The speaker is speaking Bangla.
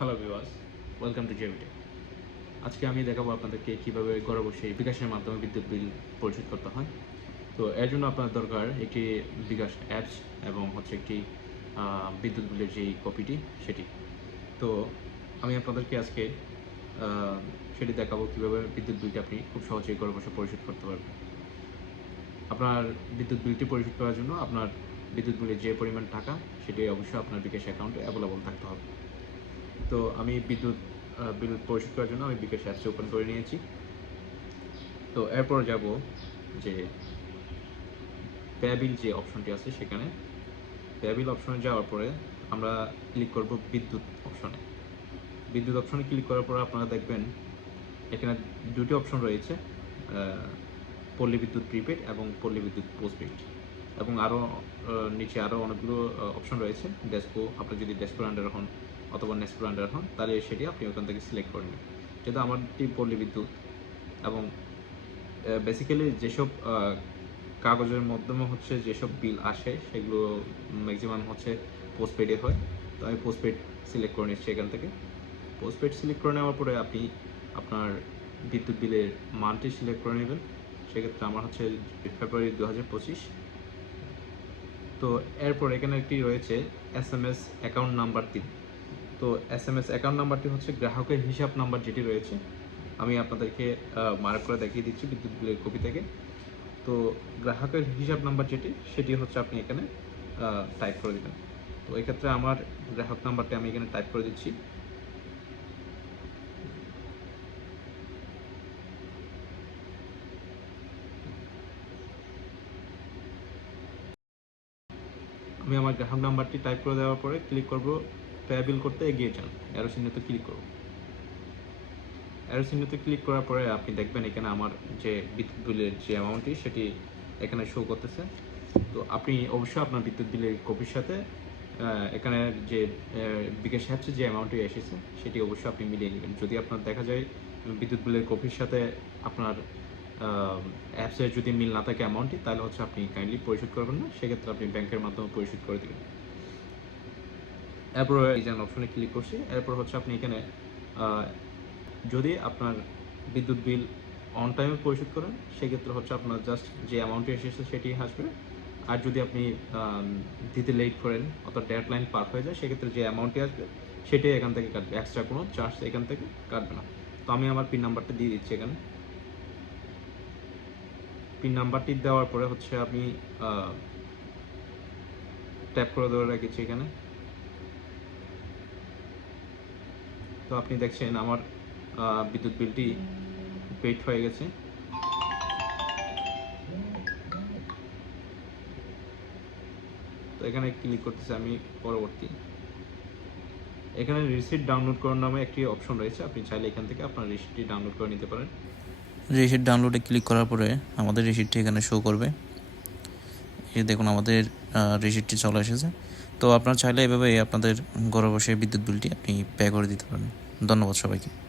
হ্যালো ভিউয়ার্স ওয়েলকাম টু জেভিটে আজকে আমি দেখাবো আপনাদেরকে কীভাবে ঘরে বসে বিকাশের মাধ্যমে বিদ্যুৎ বিল পরিশোধ করতে হয়। তো এর জন্য আপনার দরকার একটি বিকাশ অ্যাপস এবং হচ্ছে একটি বিদ্যুৎ বিলের যেই কপিটি সেটি। তো আমি আপনাদেরকে আজকে সেটি দেখাবো কীভাবে বিদ্যুৎ বিলটি আপনি খুব সহজেই ঘরে বসে পরিশোধ করতে পারবেন। আপনার বিদ্যুৎ বিলটি পরিশোধ করার জন্য আপনার বিদ্যুৎ বিলের যে পরিমাণ টাকা, সেটি অবশ্যই আপনার বিকাশ অ্যাকাউন্টে অ্যাভেলেবল থাকতে হবে। তো আমি বিদ্যুৎ বিল পরিশোধ করার জন্য আমি বিকাশ অ্যাপস ওপেন করে নিয়েছি। তো এরপর যাব যে পেয়াবিল যে অপশনটি আছে সেখানে। পেয়াবিল অপশনে যাওয়ার পরে আমরা ক্লিক করব বিদ্যুৎ অপশনে বিদ্যুৎ অপশনে ক্লিক করার পর আপনারা দেখবেন এখানে দুটি অপশন রয়েছে পল্লী বিদ্যুৎ প্রিপেড এবং পল্লী বিদ্যুৎ পোস্টপেড এবং আরও নিচে আরও অনেকগুলো অপশন রয়েছে। ডেস্কো আপনি যদি ডেস্কোর আন্ডার হন অথবা নেস্কোর আন্ডার হন, তাহলে সেটি আপনি ওখান থেকে সিলেক্ট করে নেবেন। যেহেতু আমারটি পল্লী বিদ্যুৎ এবং বেসিক্যালি যেসব কাগজের মাধ্যমে হচ্ছে যেসব বিল আসে, সেগুলো ম্যাক্সিমাম হচ্ছে পোস্টপেডে হয়। তো আমি পোস্টপেড সিলেক্ট করে নিচ্ছি এখান থেকে। পোস্টপেড সিলেক্ট করে নেওয়ার পরে আপনি আপনার বিদ্যুৎ বিলের মানটি সিলেক্ট করে নেবেন। সেক্ষেত্রে আমার হচ্ছে ফেব্রুয়ারি দু হাজার পঁচিশ। তো এরপর এখানে একটি রয়েছে S M S account number তিন। তো এস এম এস অ্যাকাউন্ট নাম্বারটি হচ্ছে গ্রাহকের হিসাব নাম্বার যেটি রয়েছে। আমি আপনাদেরকে মার্ক করে দেখিয়ে দিচ্ছি বিদ্যুৎ বিলের কপি থেকে। তো গ্রাহকের হিসাব নাম্বার যেটি, সেটি হচ্ছে আপনি এখানে টাইপ করে দেবেন। তো এক্ষেত্রে আমার গ্রাহক নাম্বারটি আমি এখানে টাইপ করে দিচ্ছি। আমি আমার গ্রাহক নাম্বারটি টাইপ করে দেওয়ার পরে ক্লিক করব। পেয়াবিল করতে এগিয়ে যান। অ্যারো চিহ্নতে ক্লিক করুন। অ্যারো চিহ্নতে ক্লিক করার পরে আপনি দেখবেন এখানে আমার যে বিদ্যুৎ বিলের যে অ্যামাউন্টটি সেটি এখানে শো করতেছে। তো আপনি অবশ্যই আপনার বিদ্যুৎ বিলের কপির সাথে এখানে যে বিকাশ অ্যাপসে যে অ্যামাউন্টটি এসেছে, সেটি অবশ্যই আপনি মিলিয়ে নেবেন। যদি আপনার দেখা যায় বিদ্যুৎ বিলের কপির সাথে আপনার অ্যাপসের যদি মিল না থাকে অ্যামাউন্টটি তাহলে হচ্ছে আপনি কাইন্ডলি পরিশোধ করবেন না। সেক্ষেত্রে আপনি ব্যাংকের মাধ্যমে পরিশোধ করে দেবেন। এরপর যে অপশনে ক্লিক করছি, এরপর হচ্ছে আপনি এখানে যদি আপনার বিদ্যুৎ বিল অন টাইমে পরিশোধ করেন, সেক্ষেত্রে হচ্ছে আপনার জাস্ট যে অ্যামাউন্টটি এসেছে সেটি আসবে। আর যদি আপনি দিতে লেট করেন অর্থাৎ ডেড লাইন পার হয়ে যায়, সেক্ষেত্রে যে অ্যামাউন্টটি আসবে সেটাই এখান থেকে কাটবে। এক্সট্রা কোনো চার্জ এখান থেকে কাটবে না। তো আমি আমার পিন নাম্বারটা দিয়ে দিচ্ছি এখানে। পিন নাম্বারটি দেওয়ার পরে হচ্ছে আমি ট্যাপ করে ধরে রেখেছি এখানে। তো আপনি দেখছেন আমার বিদ্যুৎ বিলটি পেড হয়ে গেছে। তো এখানে ক্লিক করতেছি আমি পরবর্তী। এখানে রিসিট ডাউনলোড করার নামে একটি অপশন রয়েছে। আপনি চাইলে এখান থেকে আপনার রিসিটটি ডাউনলোড করে নিতে পারেন। রিসিট ডাউনলোডে ক্লিক করার পরে আমাদের রিসিটটি এখানে শো করবে। দেখুন আমাদের রিসিটটি চলে এসেছে। তো আপনারা চাইলে এভাবে আপনাদের ঘরে বসে বিদ্যুৎ বিলটি আপনি পে করে দিতে পারেন। ধন্যবাদ সবাইকে।